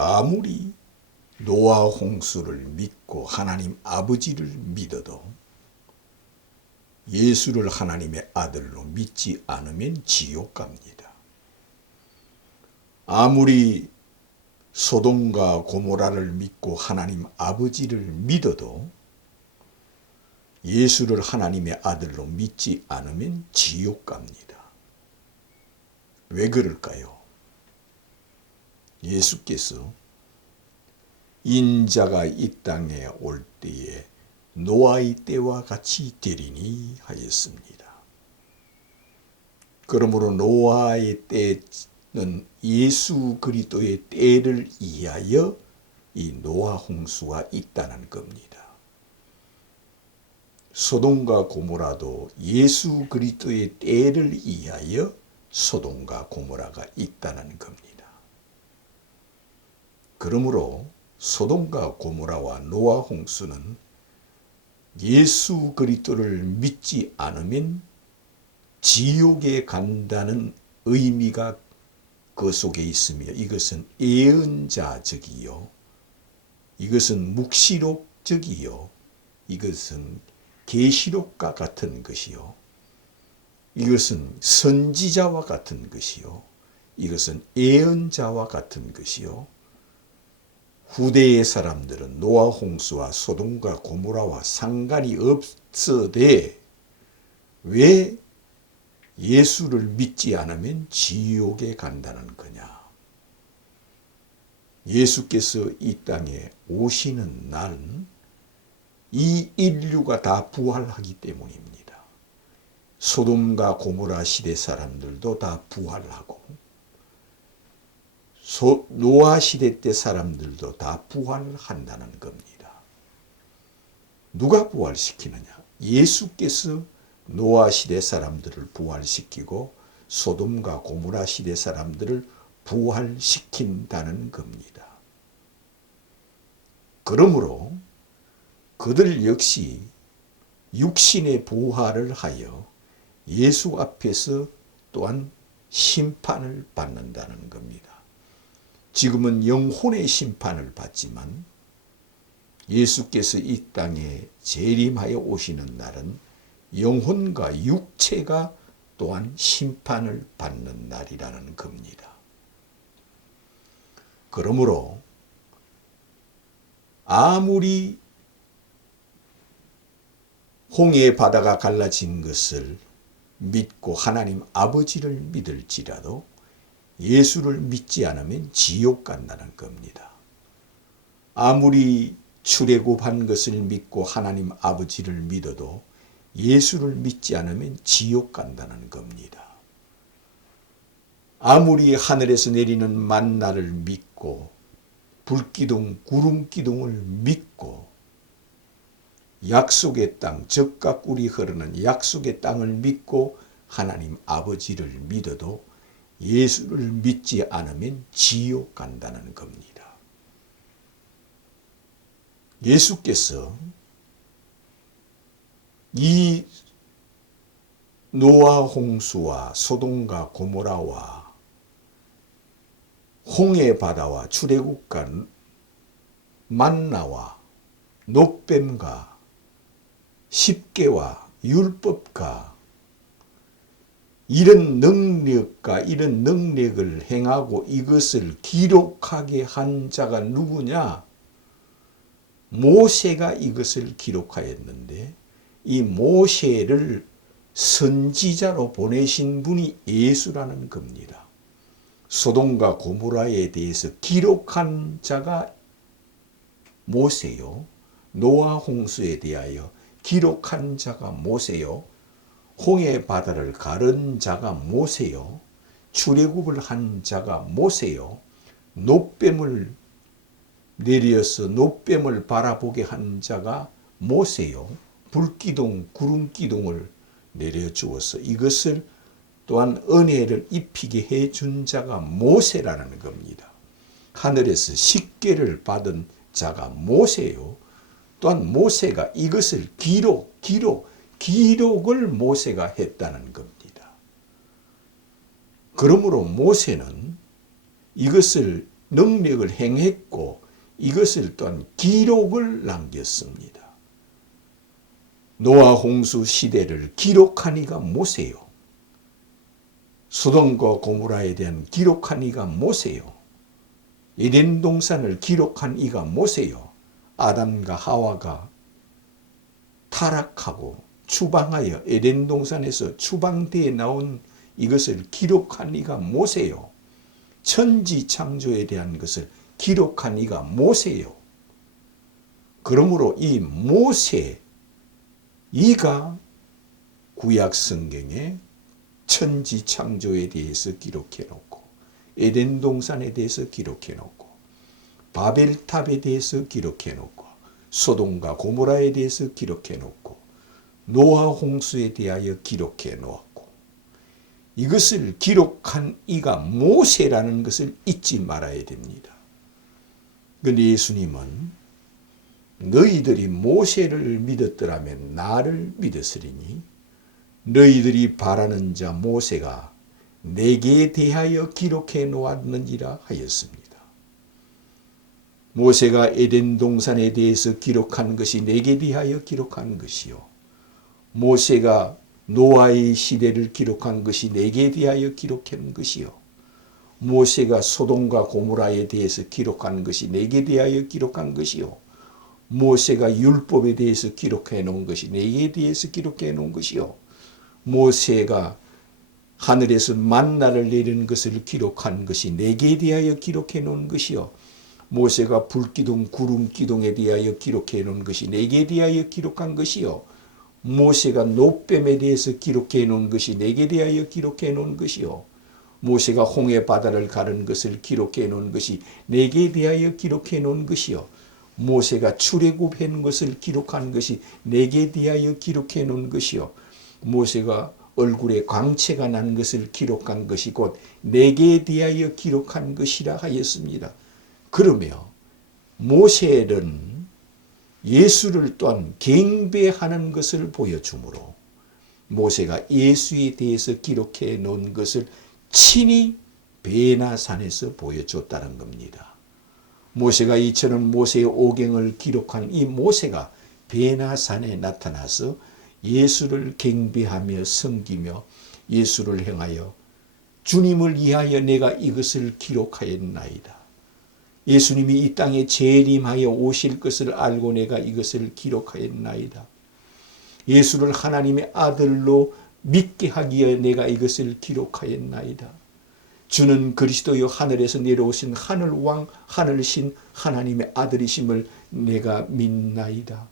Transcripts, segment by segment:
아무리 노아 홍수를 믿고 하나님 아버지를 믿어도 예수를 하나님의 아들로 믿지 않으면 지옥 갑니다. 아무리 소돔과 고모라를 믿고 하나님 아버지를 믿어도 예수를 하나님의 아들로 믿지 않으면 지옥 갑니다. 왜 그럴까요? 예수께서 인자가 이 땅에 올 때에 노아의 때와 같이 되리니 하였습니다. 그러므로 노아의 때는 예수 그리스도의 때를 이하여 이 노아 홍수가 있다는 겁니다. 소돔과 고모라도 예수 그리스도의 때를 이하여 소돔과 고모라가 있다는 겁니다. 그러므로 소돔과 고모라와 노아 홍수는 예수 그리스도를 믿지 않으면 지옥에 간다는 의미가 그 속에 있으며 이것은 예언자적이요, 이것은 묵시록적이요, 이것은 계시록과 같은 것이요, 이것은 선지자와 같은 것이요, 이것은 예언자와 같은 것이요, 후대의 사람들은 노아 홍수와 소돔과 고모라와 상관이 없어되 왜 예수를 믿지 않으면 지옥에 간다는 거냐? 예수께서 이 땅에 오시는 날은 이 인류가 다 부활하기 때문입니다. 소돔과 고모라 시대 사람들도 다 부활하고 노아 시대 때 사람들도 다 부활한다는 겁니다. 누가 부활시키느냐? 예수께서 노아 시대 사람들을 부활시키고 소돔과 고모라 시대 사람들을 부활시킨다는 겁니다. 그러므로 그들 역시 육신의 부활을 하여 예수 앞에서 또한 심판을 받는다는 겁니다. 지금은 영혼의 심판을 받지만 예수께서 이 땅에 재림하여 오시는 날은 영혼과 육체가 또한 심판을 받는 날이라는 겁니다. 그러므로 아무리 홍해 바다가 갈라진 것을 믿고 하나님 아버지를 믿을지라도 예수를 믿지 않으면 지옥 간다는 겁니다. 아무리 출애굽한 것을 믿고 하나님 아버지를 믿어도 예수를 믿지 않으면 지옥 간다는 겁니다. 아무리 하늘에서 내리는 만나를 믿고 불기둥, 구름기둥을 믿고 약속의 땅, 젖과 꿀이 흐르는 약속의 땅을 믿고 하나님 아버지를 믿어도 예수를 믿지 않으면 지옥 간다는 겁니다. 예수께서 이 노아 홍수와 소돔과 고모라와 홍해 바다와 출애굽과 만나와 놋뱀과 십계와 율법과 이런 능력과 이런 능력을 행하고 이것을 기록하게 한 자가 누구냐? 모세가 이것을 기록하였는데 이 모세를 선지자로 보내신 분이 예수라는 겁니다. 소돔과 고모라에 대해서 기록한 자가 모세요. 노아 홍수에 대하여 기록한 자가 모세요. 홍해 바다를 가른 자가 모세요. 출애굽을 한 자가 모세요. 놋뱀을 내려서 놋뱀을 바라보게 한 자가 모세요. 불기둥, 구름기둥을 내려주어서 이것을 또한 은혜를 입히게 해준 자가 모세라는 겁니다. 하늘에서 십계를 받은 자가 모세요. 또한 모세가 이것을 기록을 모세가 했다는 겁니다. 그러므로 모세는 이것을 능력을 행했고 이것을 또한 기록을 남겼습니다. 노아 홍수 시대를 기록한 이가 모세요. 소돔과 고모라에 대한 기록한 이가 모세요. 에덴 동산을 기록한 이가 모세요. 아담과 하와가 타락하고 추방하여 에덴 동산에서 추방되어 나온 이것을 기록한 이가 모세요. 천지 창조에 대한 것을 기록한 이가 모세요. 그러므로 이 모세, 이가 구약 성경에 천지 창조에 대해서 기록해 놓고 에덴 동산에 대해서 기록해 놓고 바벨탑에 대해서 기록해 놓고 소돔과 고모라에 대해서 기록해 놓고 노아 홍수에 대하여 기록해 놓았고 이것을 기록한 이가 모세라는 것을 잊지 말아야 됩니다. 그런데 예수님은 너희들이 모세를 믿었더라면 나를 믿었으리니 너희들이 바라는 자 모세가 내게 대하여 기록해 놓았느니라 하였습니다. 모세가 에덴 동산에 대해서 기록한 것이 내게 대하여 기록한 것이요. 모세가 노아의 시대를 기록한 것이 내게 대하여 기록한 것이요. 모세가 소돔과 고모라에 대해서 기록한 것이 내게 대하여 기록한 것이요. 모세가 율법에 대해서 기록해 놓은 것이 내게 대해서 기록해 놓은 것이요. 모세가 하늘에서 만나를 내리는 것을 기록한 것이 내게 대하여 기록해 놓은 것이요. 모세가 불기둥 구름기둥에 대하여 기록해 놓은 것이 내게 대하여 기록한 것이요. 모세가 노뱀에 대해서 기록해 놓은 것이 내게 대하여 기록해 놓은 것이요. 모세가 홍해 바다를 가른 것을 기록해 놓은 것이 내게 대하여 기록해 놓은 것이요. 모세가 출애굽한 것을 기록한 것이 내게 대하여 기록해 놓은 것이요. 모세가 얼굴에 광채가 난 것을 기록한 것이 곧 내게 대하여 기록한 것이라 하였습니다. 그러며 모세는 예수를 또한 경배하는 것을 보여주므로 모세가 예수에 대해서 기록해 놓은 것을 친히 베나산에서 보여줬다는 겁니다. 모세가 이처럼 모세의 오경을 기록한 이 모세가 베나산에 나타나서 예수를 경배하며 섬기며 예수를 행하여 주님을 위하여 내가 이것을 기록하였나이다. 예수님이 이 땅에 재림하여 오실 것을 알고 내가 이것을 기록하였나이다. 예수를 하나님의 아들로 믿게 하기에 내가 이것을 기록하였나이다. 주는 그리스도여 하늘에서 내려오신 하늘왕 하늘신 하나님의 아들이심을 내가 믿나이다.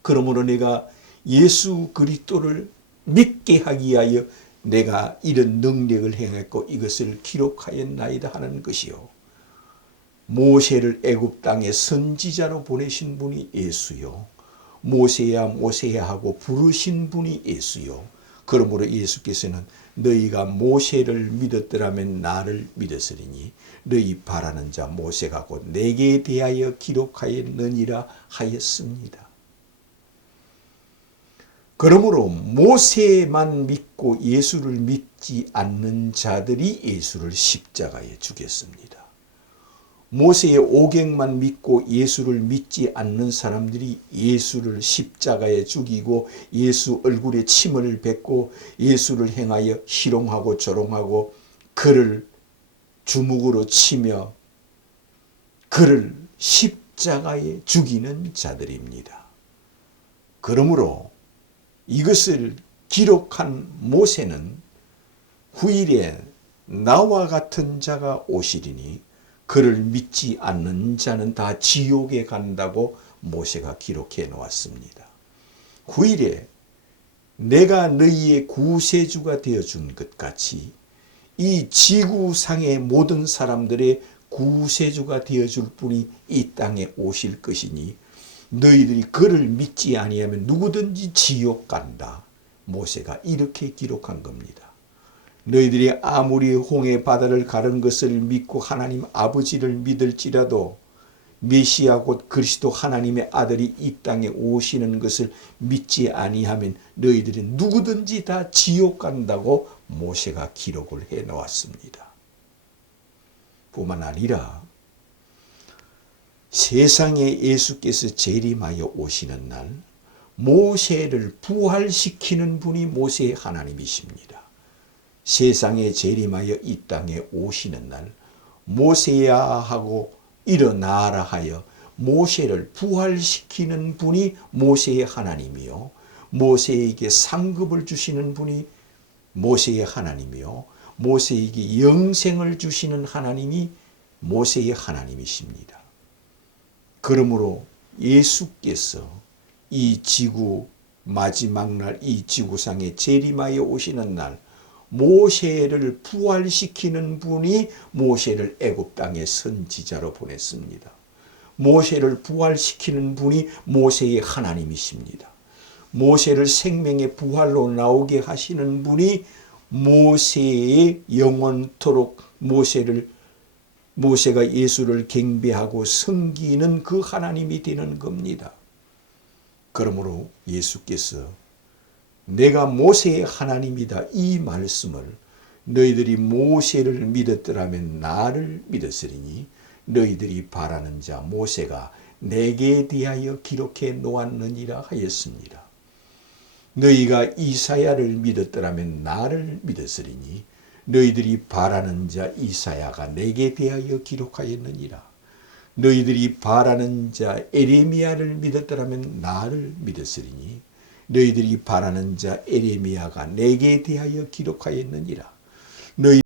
그러므로 내가 예수 그리스도를 믿게 하기 위하여 내가 이런 능력을 행했고 이것을 기록하였나이다 하는 것이요. 모세를 애굽 땅에 선지자로 보내신 분이 예수요. 모세야 모세야 하고 부르신 분이 예수요. 그러므로 예수께서는 너희가 모세를 믿었더라면 나를 믿었으리니 너희 바라는 자 모세가 곧 내게 대하여 기록하였느니라 하였습니다. 그러므로 모세만 믿고 예수를 믿지 않는 자들이 예수를 십자가에 죽였습니다. 모세의 오경만 믿고 예수를 믿지 않는 사람들이 예수를 십자가에 죽이고 예수 얼굴에 침을 뱉고 예수를 행하여 희롱하고 조롱하고 그를 주먹으로 치며 그를 십자가에 죽이는 자들입니다. 그러므로 이것을 기록한 모세는 후일에 나와 같은 자가 오시리니 그를 믿지 않는 자는 다 지옥에 간다고 모세가 기록해 놓았습니다. 후일에 내가 너희의 구세주가 되어준 것 같이 이 지구상의 모든 사람들의 구세주가 되어줄 분이 이 땅에 오실 것이니 너희들이 그를 믿지 아니하면 누구든지 지옥 간다. 모세가 이렇게 기록한 겁니다. 너희들이 아무리 홍해 바다를 가른 것을 믿고 하나님 아버지를 믿을지라도 메시아 곧 그리스도 하나님의 아들이 이 땅에 오시는 것을 믿지 아니하면 너희들이 누구든지 다 지옥 간다고 모세가 기록을 해 놓았습니다. 뿐만 아니라 세상에 예수께서 재림하여 오시는 날 모세를 부활시키는 분이 모세의 하나님이십니다. 세상에 재림하여 이 땅에 오시는 날 모세야 하고 일어나라 하여 모세를 부활시키는 분이 모세의 하나님이요, 모세에게 상급을 주시는 분이 모세의 하나님이요, 모세에게 영생을 주시는 하나님이 모세의 하나님이십니다. 그러므로 예수께서 이 지구 마지막 날 이 지구상에 재림하여 오시는 날 모세를 부활시키는 분이 모세를 애굽 땅에 선지자로 보냈습니다. 모세를 부활시키는 분이 모세의 하나님이십니다. 모세를 생명의 부활로 나오게 하시는 분이 모세의 영원토록 모세가 예수를 경배하고 섬기는 그 하나님이 되는 겁니다. 그러므로 예수께서 내가 모세의 하나님이다 이 말씀을 너희들이 모세를 믿었더라면 나를 믿었으리니 너희들이 바라는 자 모세가 내게 대하여 기록해 놓았느니라 하였습니다. 너희가 이사야를 믿었더라면 나를 믿었으리니 너희들이 바라는 자 이사야가 내게 대하여 기록하였느니라. 너희들이 바라는 자 에레미야를 믿었더라면 나를 믿었으리니 너희들이 바라는 자 에레미야가 내게 대하여 기록하였느니라. 너희